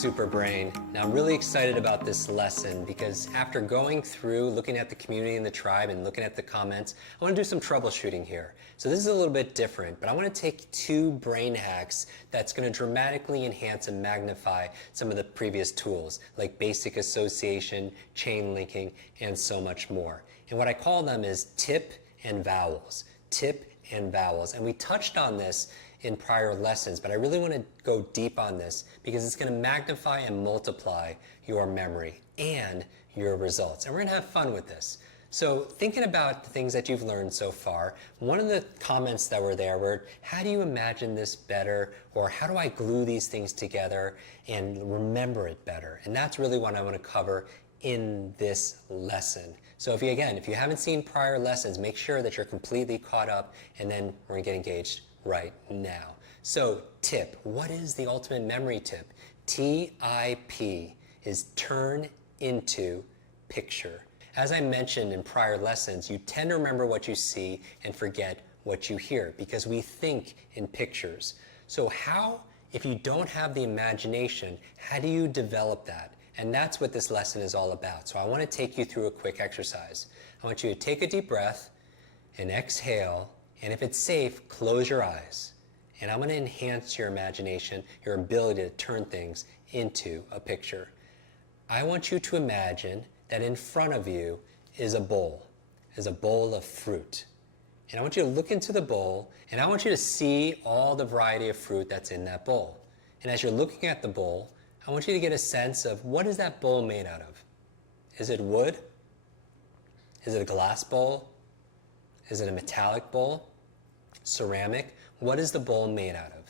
Superbrain. Now I'm really excited about this lesson because after going through, looking at the community and the tribe and looking at the comments, I want to do some troubleshooting here. So this is a little bit different, but I want to take two brain hacks that's going to dramatically enhance and magnify some of the previous tools like basic association, chain linking, and so much more. And what I call them is tip and vowels. Tip and vowels. And we touched on this in prior lessons, but I really want to go deep on this because it's going to magnify and multiply your memory and your results. And we're going to have fun with this. So thinking about the things that you've learned so far, one of the comments that were there were, how do you imagine this better? Or how do I glue these things together and remember it better? And that's really what I want to cover in this lesson. So if you haven't seen prior lessons, make sure that you're completely caught up, and then we're going to get engaged right now. So tip, what is the ultimate memory tip? TIP is turn into picture. As I mentioned in prior lessons, you tend to remember what you see and forget what you hear because we think in pictures. So how, if you don't have the imagination, how do you develop that? And that's what this lesson is all about. So I want to take you through a quick exercise. I want you to take a deep breath and exhale. And if it's safe, close your eyes. And I'm going to enhance your imagination, your ability to turn things into a picture. I want you to imagine that in front of you is a bowl of fruit. And I want you to look into the bowl, and I want you to see all the variety of fruit that's in that bowl. And as you're looking at the bowl, I want you to get a sense of what is that bowl made out of? Is it wood? Is it a glass bowl? Is it a metallic bowl? Ceramic? What is the bowl made out of?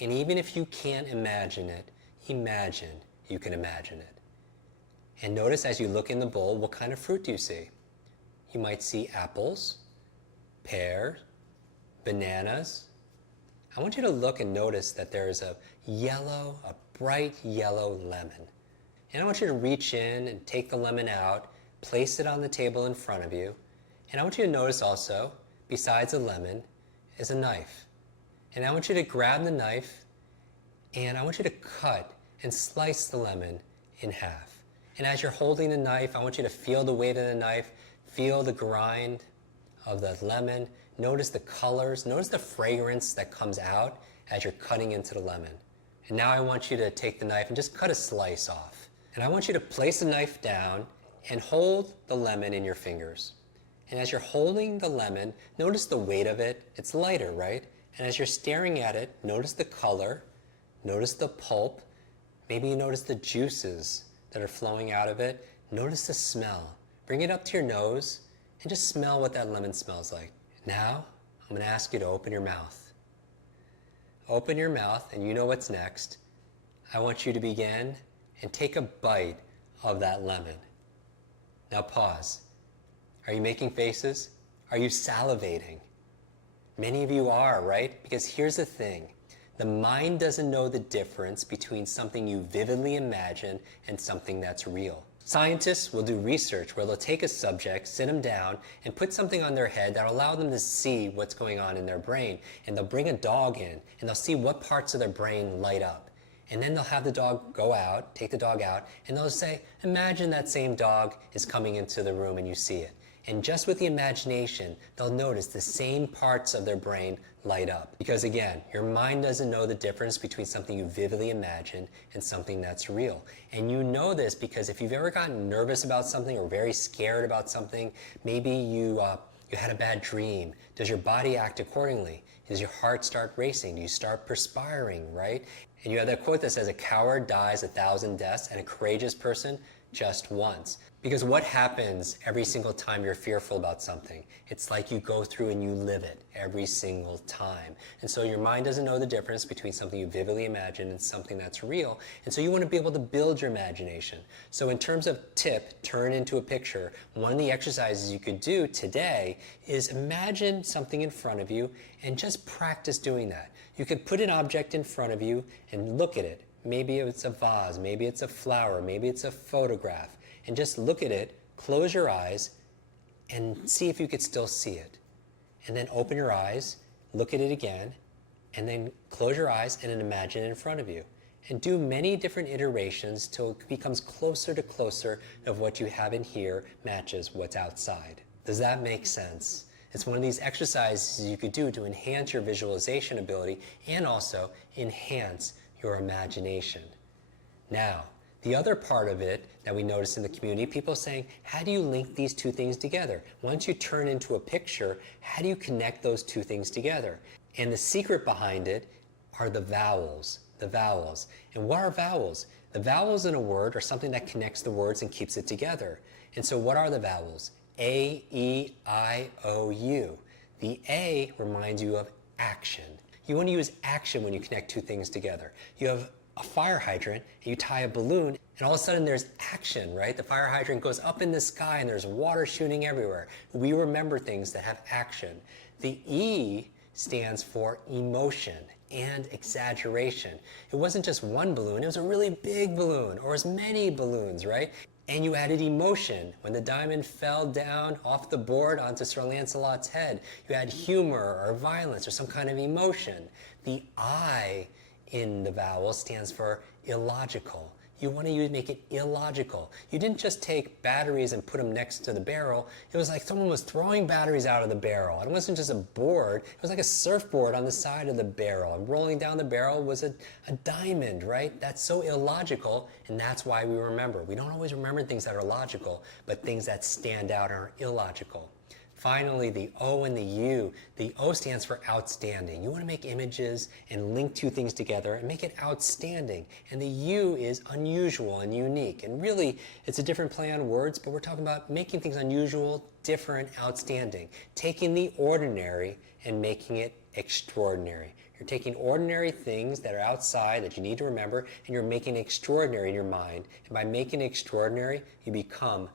And even if you can't imagine it, imagine you can imagine it. And notice as you look in the bowl, what kind of fruit do you see? You might see apples, pears, bananas. I want you to look and notice that there's a bright yellow lemon. And I want you to reach in and take the lemon out, place it on the table in front of you. And I want you to notice also, besides the lemon, is a knife. And I want you to grab the knife and I want you to cut and slice the lemon in half. And as you're holding the knife, I want you to feel the weight of the knife, feel the grind of the lemon, notice the colors, notice the fragrance that comes out as you're cutting into the lemon. And now I want you to take the knife and just cut a slice off. And I want you to place the knife down and hold the lemon in your fingers. And as you're holding the lemon, notice the weight of it. It's lighter, right? And as you're staring at it, notice the color, notice the pulp. Maybe you notice the juices that are flowing out of it. Notice the smell. Bring it up to your nose and just smell what that lemon smells like. Now, I'm going to ask you to open your mouth. Open your mouth and you know what's next. I want you to begin and take a bite of that lemon. Now pause. Are you making faces? Are you salivating? Many of you are, right? Because here's the thing. The mind doesn't know the difference between something you vividly imagine and something that's real. Scientists will do research where they'll take a subject, sit them down, and put something on their head that'll allow them to see what's going on in their brain. And they'll bring a dog in, and they'll see what parts of their brain light up. And then they'll have the dog go out, take the dog out, and they'll say, imagine that same dog is coming into the room and you see it. And just with the imagination, they'll notice the same parts of their brain light up. Because again, your mind doesn't know the difference between something you vividly imagine and something that's real. And you know this because if you've ever gotten nervous about something or very scared about something, maybe you had a bad dream. Does your body act accordingly? Does your heart start racing? Do you start perspiring, right? And you have that quote that says, a coward dies 1,000 deaths and a courageous person just once. Because what happens every single time you're fearful about something? It's like you go through and you live it every single time. And so your mind doesn't know the difference between something you vividly imagine and something that's real. And so you want to be able to build your imagination. So in terms of tip, turn into a picture, one of the exercises you could do today is imagine something in front of you and just practice doing that. You could put an object in front of you and look at it. Maybe it's a vase, maybe it's a flower, maybe it's a photograph. And just look at it, close your eyes, and see if you could still see it. And then open your eyes, look at it again, and then close your eyes and then imagine it in front of you. and do many different iterations till it becomes closer to closer of what you have in here matches what's outside. Does that make sense? It's one of these exercises you could do to enhance your visualization ability and also enhance your imagination. Now, the other part of it that we notice in the community, people saying, how do you link these two things together? Once you turn into a picture, how do you connect those two things together? And the secret behind it are the vowels. The vowels. And what are vowels? The vowels in a word are something that connects the words and keeps it together. And so what are the vowels? A, E, I, O, U. The A reminds you of action. You want to use action when you connect two things together. You have a fire hydrant, and you tie a balloon, and all of a sudden there's action, right? The fire hydrant goes up in the sky and there's water shooting everywhere. We remember things that have action. The E stands for emotion and exaggeration. It wasn't just one balloon, it was a really big balloon, or as many balloons, right? And you added emotion. When the diamond fell down off the board onto Sir Lancelot's head, you had humor or violence or some kind of emotion. The I in the vowel stands for illogical. You want to make it illogical. You didn't just take batteries and put them next to the barrel. It was like someone was throwing batteries out of the barrel. It wasn't just a board. It was like a surfboard on the side of the barrel. And rolling down the barrel was a diamond, right? That's so illogical, and that's why we remember. We don't always remember things that are logical, but things that stand out are illogical. Finally, the O and the U. The O stands for outstanding. You want to make images and link two things together and make it outstanding. And the U is unusual and unique. And really, it's a different play on words, but we're talking about making things unusual, different, outstanding. Taking the ordinary and making it extraordinary. You're taking ordinary things that are outside that you need to remember, and you're making it extraordinary in your mind. And by making it extraordinary, you become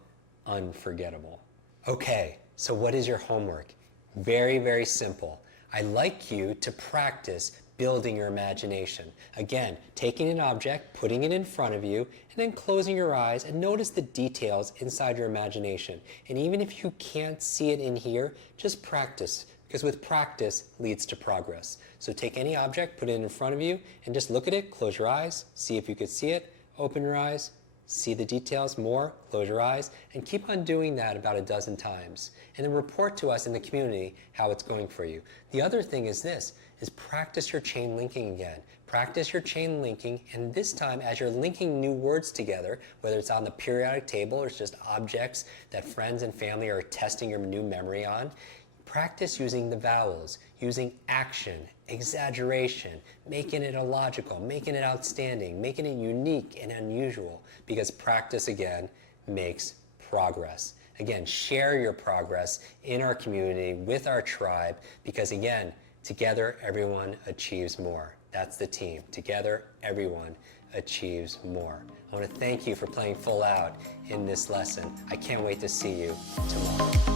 unforgettable. Okay. So what is your homework? Very, very simple. I'd like you to practice building your imagination. Again, taking an object, putting it in front of you, and then closing your eyes and notice the details inside your imagination. And even if you can't see it in here, just practice, because with practice leads to progress. So take any object, put it in front of you, and just look at it, close your eyes, see if you could see it, open your eyes, see the details more, close your eyes, and keep on doing that about a dozen times. And then report to us in the community how it's going for you. The other thing is this, is practice your chain linking again. Practice your chain linking, and this time as you're linking new words together, whether it's on the periodic table or it's just objects that friends and family are testing your new memory on, practice using the vowels, using action, exaggeration, making it illogical, making it outstanding, making it unique and unusual, because practice, again, makes progress. Again, share your progress in our community, with our tribe, because again, together everyone achieves more. That's the team. Together, everyone achieves more. I want to thank you for playing full out in this lesson. I can't wait to see you tomorrow.